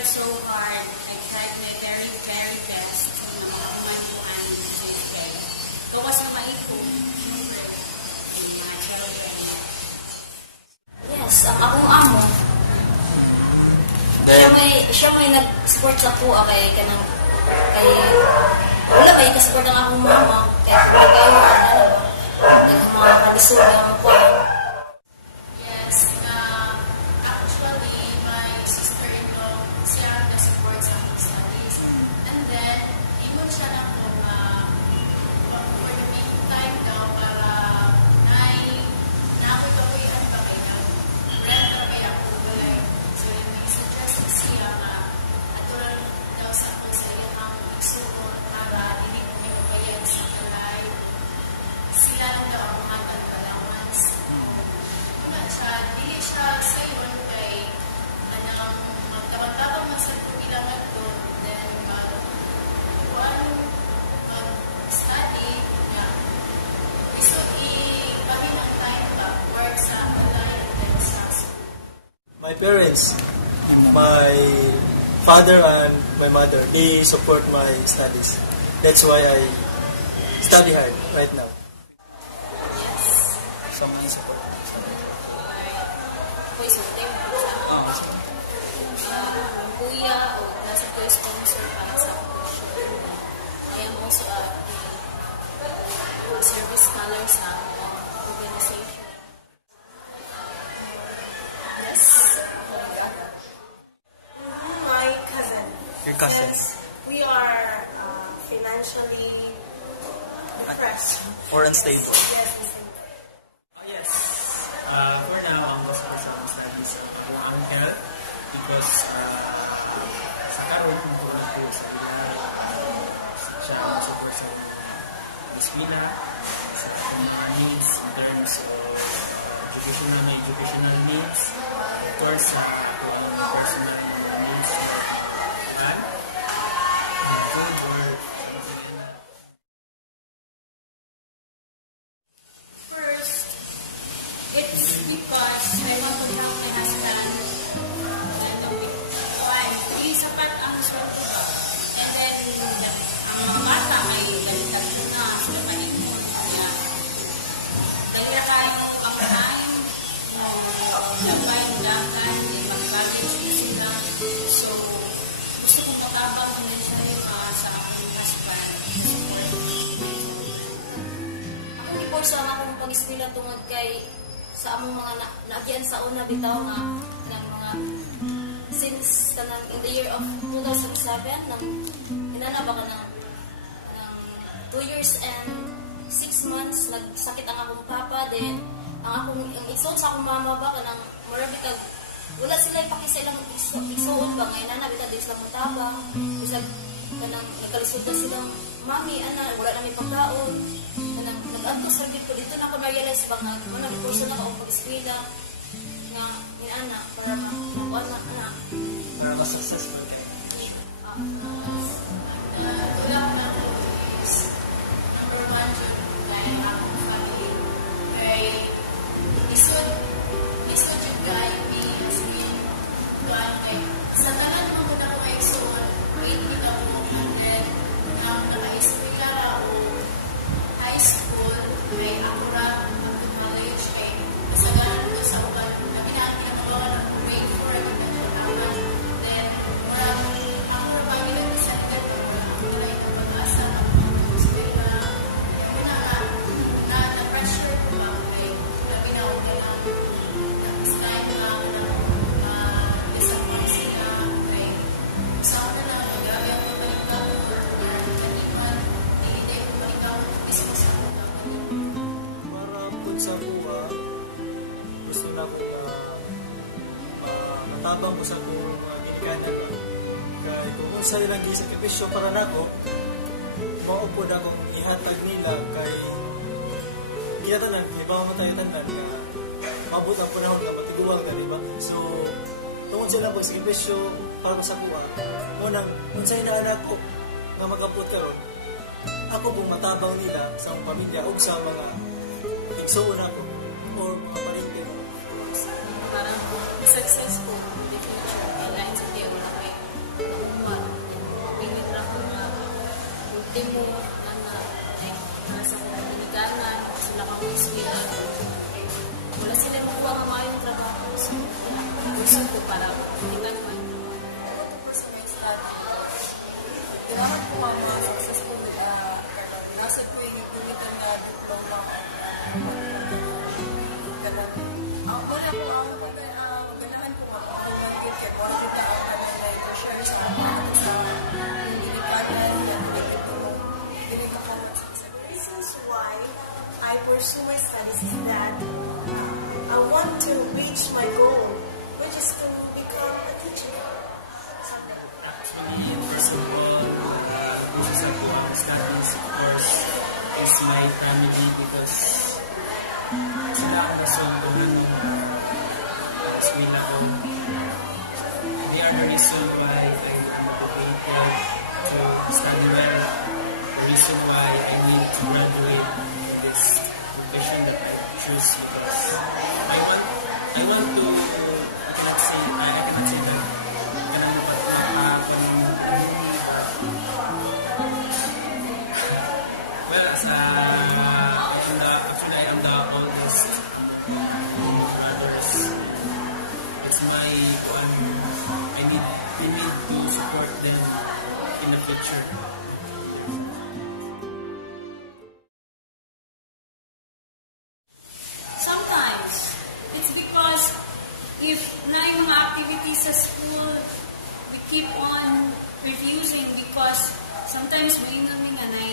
tried so hard. I tried my very, very best na makakuman ko ang JFK. Gawas na maipon. Yes, ang akong amo. Siya may nag-support sa ako kay kanang wala kay ka-support ang akong mama kay kumbaga yung mga kalisod ng kuwan. Yes, actually my sister-in-law siya na-support sa aking studies. And then, ingon siya na ko for the meantime daw para na-ako'y kawian ba kayo rent na kaya ako so may suggest siya na atulan daw sa ako sa iyang igsuon para hindi ko may kabayad sa kalay sila lang daw ang mga allowance siya, dili siya sa iyon kay anang magtabang-tabang magsalpugilang ito then mag-study na gusto kami ng time ba work sa online and sa school. My parents, my father and my mother, they support my studies. That's why I study hard right now. Yes. So many support. Kuya o nasa ko sponsor para sa tuition. I am also a service scholar sa organization. Yes. My cousin. Your cousin? Since we are financially depressed. Or unstable. Yes, we think. Yes. For now, ang mas ko sa studies ang health because sa karon matulog ko sa ila siya ang support sa eskwela sa needs in terms of educational needs of course sa personal needs and food or First, it's because I want to help my husband. Hindi sapat ang sweldo ba. And then, ang mga bata ay balitan ko na sa paningin. Kaya, dahil kayo ang time, labay, dakan, pag-college na sila. So, gusto kong matabang din siya sa aking husband. Ako ni Paul sa akong pag-eskwela tungod kay sa among mga naagian sa una bitaw nga ng mga since kanang in the year of 2007 nang hinana ba ka ng 2 years and 6 months nagsakit ang akong papa then ang igsoon sa akong mama ba kanang murabi ka wala sila ipaki sa ilang igsoon ba ngayon na bitaw din sila matabang bisag kanang nagkalisod na silang mami ana wala na may pagkaon kanang nag-adto sa ko dito na ako na-realize ba nga wala na person na ako pag-eskwela nga ni ana para makuha na ana Para mas successful kayo. Tulak na ko is number 1 dyan kaya akong family kay isod dyan kaya as in kaya sa tanan mo muna ko ay isuon 8,100 ang naka-eskwela o high school ay ako ra ang college kay kasagaran ko sa uban na pinagawa ng grade 4 ang nagkakaman then ako ra pagbilang sa dito ako wala yung pag-asa ng eskwela na pressure ko ba kay nabinaw ka lang na-time lang na disappoint sila kay sa akin na magabi ako balikan or kaniman hindi ko balikan mismo sa mga Para po sa buwa, gusto na ko matabang ko sa buong mga ginikanan ba. Kaya kung sa ilang gisakripisyo para na ko, maupod akong ihatag nila kay ginatanan, kay baka matayo tanan na mabot ang panahon na matiguwal ka, diba? So, tungkol sila po sakripisyo para sa buwa, munang, kung sa inaanak ko na magkapot karon, ako pong matabang nila sa mga pamilya o sa mga igsoon ako or mga paligid. parang successful in the future. Kailangan sa tiyo na kayo para kita naman. Personal study. Kailangan ko mga successful nasa po yung gamitan na diploma wala ko ang maganahan ko ang magkit kaya kung kita ang kanilay to share sa Ginikanan yan Ginikanan reasons why I pursue my studies is that I want to reach my goal, which is to become a teacher. Actually, first of all, this is a good studies, of course, is my family because sila ang nasunduhan ng eskwela ko. They are the reason why I'm motivated to study well. The reason why I need to graduate in this profession that I choose because I want to, I cannot say that well, as actually I am the oldest brothers. It's my I need to support them in the future. Sometimes, it's because if na yung mga activities sa school, we keep on refusing because sometimes may namin nga na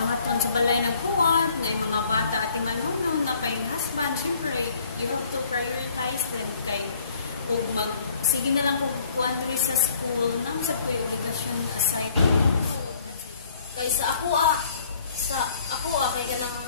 lahat sa balay na kuwan, na yung mga bata at yung manunong na kay husband, syempre, you have to prioritize them kay o sige na lang kung kuwan sa school, nang sa po yung obligasyon aside. Kaya sa ako kay kanang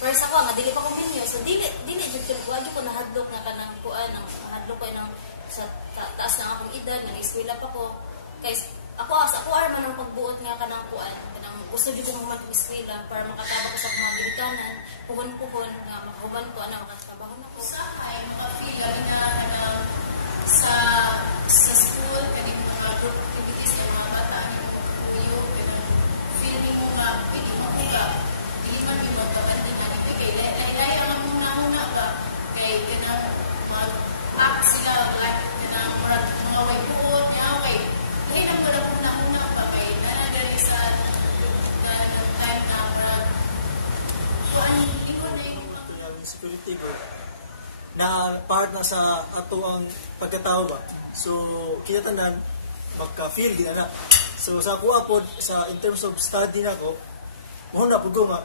first ako nga dili pa ko binyo so dili jud ko nahadlok nga kanang kuan ang hadlok ko nang sa taas ng akong edad nga eskwela pa ko kay ako man ang pagbuot nga kanang kuan kanang gusto jud ko man eskwela para makatabang ko sa mga ginikanan puhon nga makahuban ko ana makatabaho na ko Usahay, makafeel na sa school, kaning mga group activities ng mga bata, kuyo, feeling mo nga, pwede mo ka, hindi man yung magkabanding nga, kay laylay ang muna ka, kay kanang mag-act sila, like, kanang mga way buot, nyaway, kaya nang wala muna ka, kay nanadali sa time na marag, kuhaan yung likod na yung Yung security guard na part na sa ato ang pagkatao ba. So, kita tanan, magka-feel din na. So, sa ako apod, in terms of study na ko, muna po ko nga,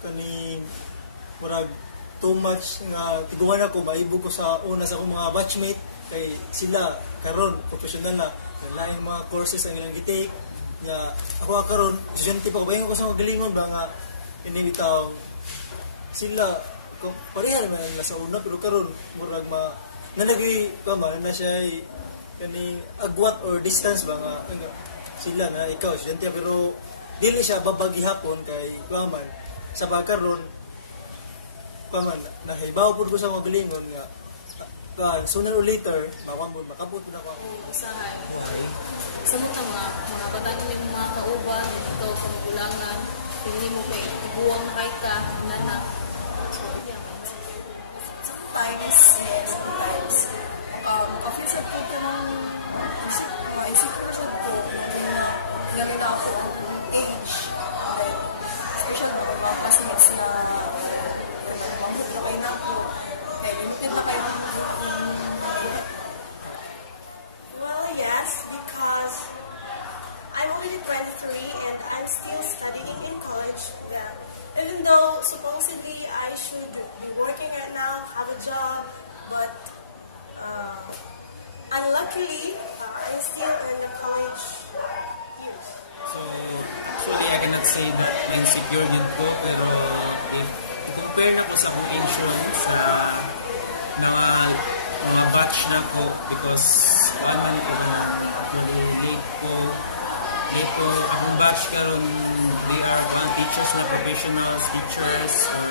kani, murag, too much nga, tiguan ako, maibog ko sa una sa akong mga batchmate, kay sila, karon professional na, laing mga courses ang ilang gitake, nga, ako karon estudyante pa ko, bayan ko sa mga galingon ba nga, inilitaw, sila, kung pareha naman nasa una pero karon murag nanagwi pa man na siya kaning agwat or distance ba nga sila na ikaw estudyante pero dili siya babagi hapon kay paman sa pagkaron paman nahibaw pud ko sa mga galingon nga sooner or later makabot na ako usahay sa mga bata yung mga kauban ikaw sa magulangan hindi mo kay ibuwang na kay ka na sometimes, officer po ko ng isip ko siya po na ganito ako ng age. Especially mga classmates na mamut na kayo na po. Kaya limited na kayo Well, yes, because I'm already 23 and I'm still studying in college. Yeah. Even though supposedly I should be working right now, have a job, but unluckily I'm still in the college years. So, actually, I cannot say that insecure yun ko, pero if compare na ko sa akong age sa mga batch na ko, because naman ko na late ko, akong batch karon they are teachers na professionals, teachers, or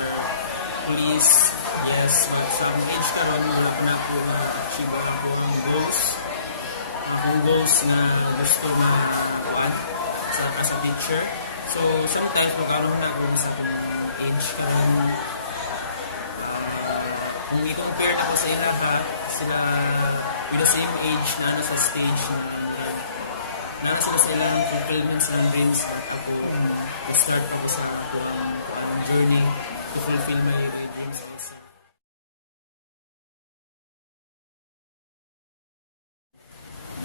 police, yes, sa akong age karon wala na ko na-achieve ang akong goals na gusto na kuwan as a teacher. So, sometimes magkaroon na ako sa akong age karon kung i-compare na ko sa ila ba, sila with the same age na ano sa stage na sila sa ilang fulfillment sa dreams ako start ako sa journey to fulfill my dreams also.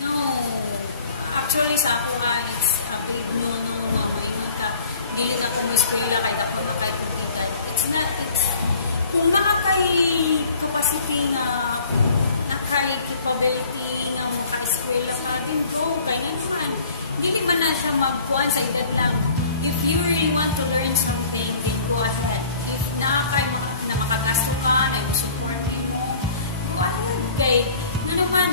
No. Actually, sa ako nga, it's grade no, yung ka, dili na kung eskwela kahit ako makatulitan. Kung nakakay capacity na nakay capability ng maka-eskwela ka din, go, kaya naman. Dili ba na siya magkuhan sa edad lang? If you really want to learn something, then go ahead. If nakakay na makagasto ka, na yung support mo, go ahead. Kay, ano naman,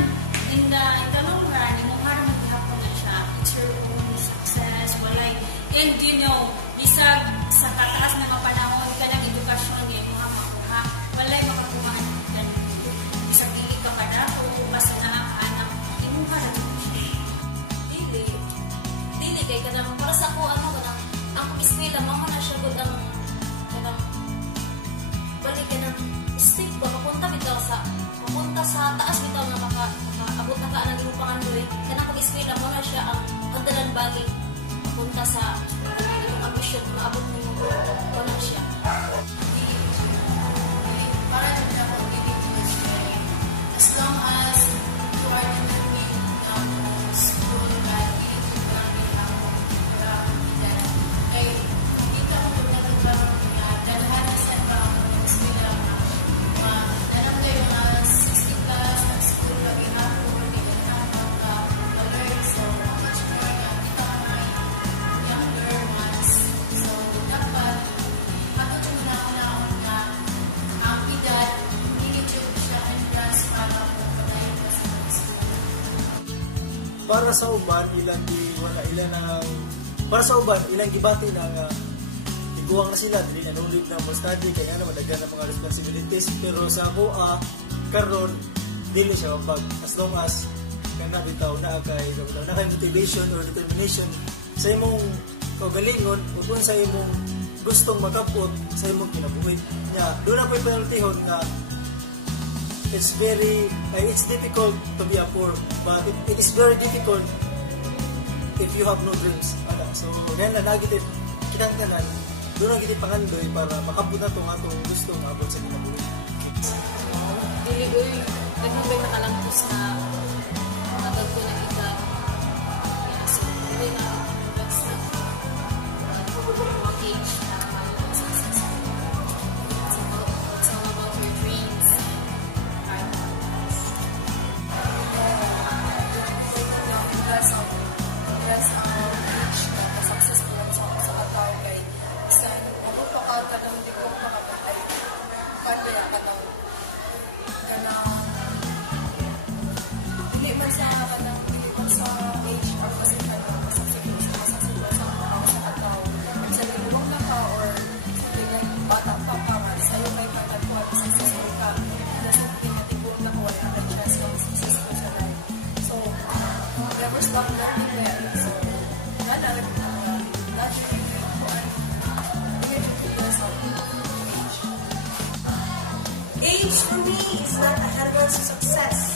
in the long run, yung harap maghapon na siya, it's your own success, walay. And you know, bisag sa tataas na mapanahon, ka ng edukasyon, ngayon mo makuha, walay makakuha ng bisag dili ka pa na, o basta na ang anak, imuha na ito siya. Dili kay kanang para sa ako ano kanang ang pag-eskwela mama na siya gud ang kanang balik kanang stick ba mapunta sa taas bitaw nga makaabot na ka ang imong pangandoy kanang pag-eskwela mo na siya ang handalan bagay mapunta sa imong ambisyon maabot nimo ko na siya. Para din ako bibigyan siya. As long as you are determined na school, kahit hindi ko lang ako para yan. Ay, dito ako nagtutulong na dalahan na sa ako ng sila na alam kayo mga 60 plus na school lagi ako, hindi na learn so much more na dito ka na younger ones. So, dapat ako dyan na na ang edad, hindi siya entrance para po patayin ka sa school. Para sa uban ilang wala ilan ang para sa uban ilang gibati na nga iguwang na sila dili na ulit na mo study kaya na madagan na mga responsibilities pero sa ako karon dili siya pag as long as kana bitaw na kay motivation or determination sa imong kaugalingon ug sa imong gustong makapot sa imong kinabuhi nya doon na po'y penaltyhon nga it's difficult to be a poor but it is very difficult if you have no dreams so ganyan na nagitin kitang tanan doon na gitin pangandoy para makapot na itong atong gustong abot sa kinabuhi. Dili oy nagmabay nakalangtos na matag ko na kita. So dili na that's mga age na successful. It's all about your dreams. Never stop learning there. So, Age for me is not a hindrance to success.